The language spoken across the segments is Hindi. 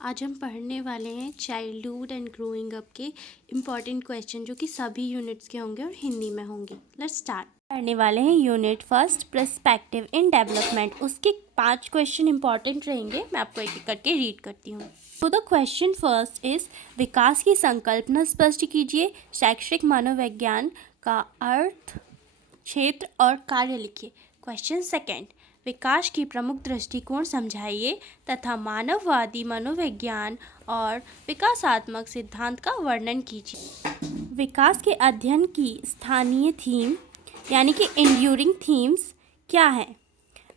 आज हम पढ़ने वाले हैं चाइल्डहुड एंड ग्रोइंग अप के इम्पॉर्टेंट क्वेश्चन जो कि सभी यूनिट्स के होंगे और हिंदी में होंगे। Let's start. पढ़ने वाले हैं unit first perspective in development. उसके 5 क्वेश्चन इंपॉर्टेंट रहेंगे। मैं आपको एक एक करके रीड करती हूँ। तो द क्वेश्चन फर्स्ट इज विकास की संकल्पना स्पष्ट कीजिए। शैक्षिक मनोविज्ञान का अर्थ, क्षेत्र और कार्य लिखिए। क्वेश्चन सेकेंड, विकास की प्रमुख दृष्टिकोण समझाइए तथा मानववादी मनोविज्ञान और विकासात्मक सिद्धांत का वर्णन कीजिए। विकास के अध्ययन की स्थानीय थीम यानी कि इंड्यूरिंग थीम्स क्या है?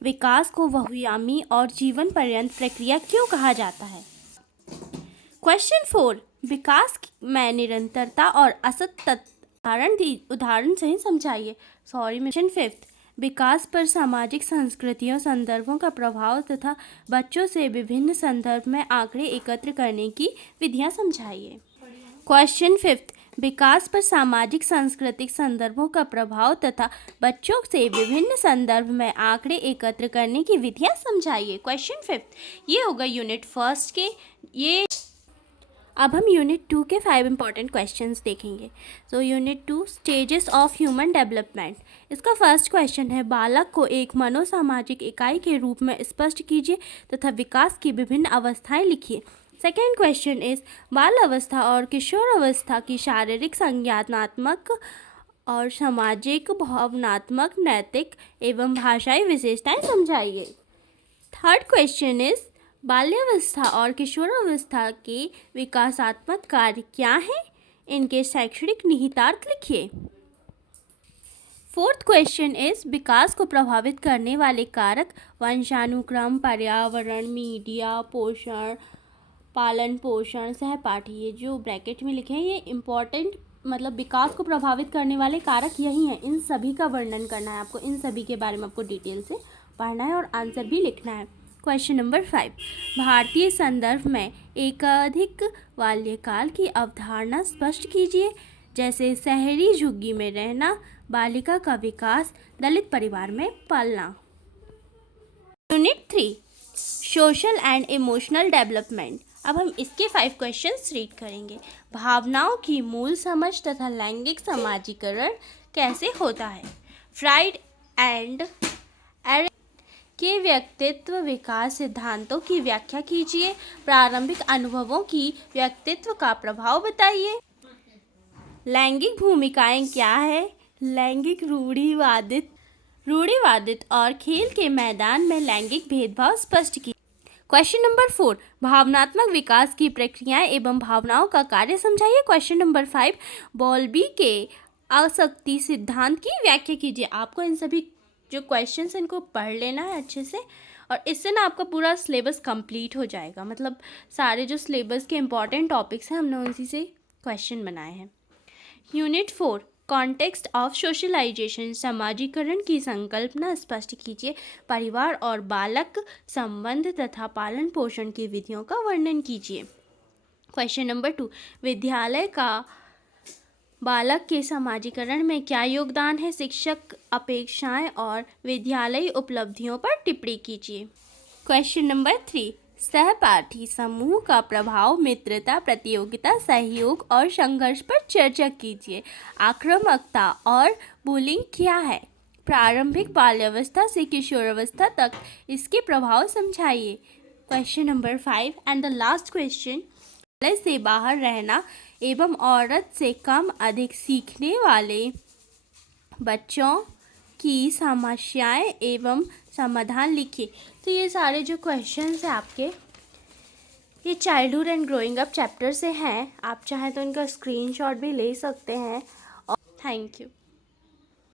विकास को बहुआयामी और जीवन पर्यंत प्रक्रिया क्यों कहा जाता है? क्वेश्चन 4, विकास में निरंतरता और असतत उदाहरण सही समझाइए। क्वेश्चन 5, विकास पर सामाजिक संस्कृतियों संदर्भों का प्रभाव तथा बच्चों से विभिन्न संदर्भ में आंकड़े एकत्र करने की विधियां समझाइए। क्वेश्चन 5, विकास पर सामाजिक सांस्कृतिक संदर्भों का प्रभाव तथा बच्चों से विभिन्न संदर्भ में आंकड़े एकत्र करने की विधियां समझाइए। क्वेश्चन 5 ये होगा यूनिट फर्स्ट के। ये अब हम यूनिट 2 के 5 इंपॉर्टेंट क्वेश्चंस देखेंगे। तो unit 2 stages of human development. इसका फर्स्ट क्वेश्चन है, बालक को एक मनोसामाजिक इकाई के रूप में स्पष्ट कीजिए तथा विकास की विभिन्न अवस्थाएं लिखिए। सेकेंड क्वेश्चन इज, बाल अवस्था और किशोर अवस्था की शारीरिक, संज्ञानात्मक और सामाजिक, भावनात्मक, नैतिक एवं भाषाई विशेषताएं समझाइए। थर्ड क्वेश्चन इज, बाल्यावस्था और किशोरावस्था के विकासात्मक कार्य क्या हैं? इनके शैक्षणिक निहितार्थ लिखिए। फोर्थ क्वेश्चन इज, विकास को प्रभावित करने वाले कारक वंशानुक्रम, पर्यावरण, मीडिया, पोषण, पालन पोषण, सहपाठी। ये जो ब्रैकेट में लिखे हैं ये इम्पॉर्टेंट, मतलब विकास को प्रभावित करने वाले कारक यही हैं। इन सभी का वर्णन करना है आपको, इन सभी के बारे में आपको डिटेल से पढ़ना है और आंसर भी लिखना है। क्वेश्चन नंबर 5, भारतीय संदर्भ में एकाधिक बाल्यकाल की अवधारणा स्पष्ट कीजिए, जैसे शहरी झुग्गी में रहना, बालिका का विकास, दलित परिवार में पलना। Unit 3 social and emotional development. अब हम इसके 5 क्वेश्चंस रीड करेंगे। भावनाओं की मूल समझ तथा लैंगिक समाजीकरण कैसे होता है? फ्राइड एंड के व्यक्तित्व विकास सिद्धांतों की व्याख्या कीजिए। प्रारंभिक अनुभवों की व्यक्तित्व का प्रभाव बताइए। लैंगिक भूमिकाएं क्या है? लैंगिक रूढ़िवादित और खेल के मैदान में लैंगिक भेदभाव स्पष्ट कीजिए। क्वेश्चन नंबर 4, भावनात्मक विकास की प्रक्रियाएं एवं भावनाओं का कार्य समझाइए। क्वेश्चन नंबर 5, बॉल्बी के आसक्ति सिद्धांत की व्याख्या कीजिए। आपको इन सभी जो क्वेश्चंस इनको पढ़ लेना है अच्छे से, और इससे ना आपका पूरा सिलेबस कंप्लीट हो जाएगा। मतलब सारे जो सिलेबस के इंपॉर्टेंट टॉपिक्स हैं हमने उसी से क्वेश्चन बनाए हैं। यूनिट 4 कॉन्टेक्स्ट ऑफ सोशलाइजेशन, समाजीकरण की संकल्पना स्पष्ट कीजिए। परिवार और बालक संबंध तथा पालन पोषण की विधियों का वर्णन कीजिए। क्वेश्चन नंबर 2, विद्यालय का बालक के समाजीकरण में क्या योगदान है? शिक्षक अपेक्षाएं और विद्यालयी उपलब्धियों पर टिप्पणी कीजिए। क्वेश्चन नंबर 3, सहपाठी समूह का प्रभाव, मित्रता, प्रतियोगिता, सहयोग और संघर्ष पर चर्चा कीजिए। आक्रामकता और बुलिंग क्या है? प्रारंभिक बाल्यावस्था से किशोरावस्था तक इसके प्रभाव समझाइए। Question number 5 and the last question, से बाहर रहना एवं औरत से कम अधिक सीखने वाले बच्चों की समस्याएं एवं समाधान लिखिए। तो ये सारे जो क्वेश्चंस हैं आपके, ये childhood and growing up chapter से हैं। आप चाहें तो इनका स्क्रीनशॉट भी ले सकते हैं। और थैंक यू।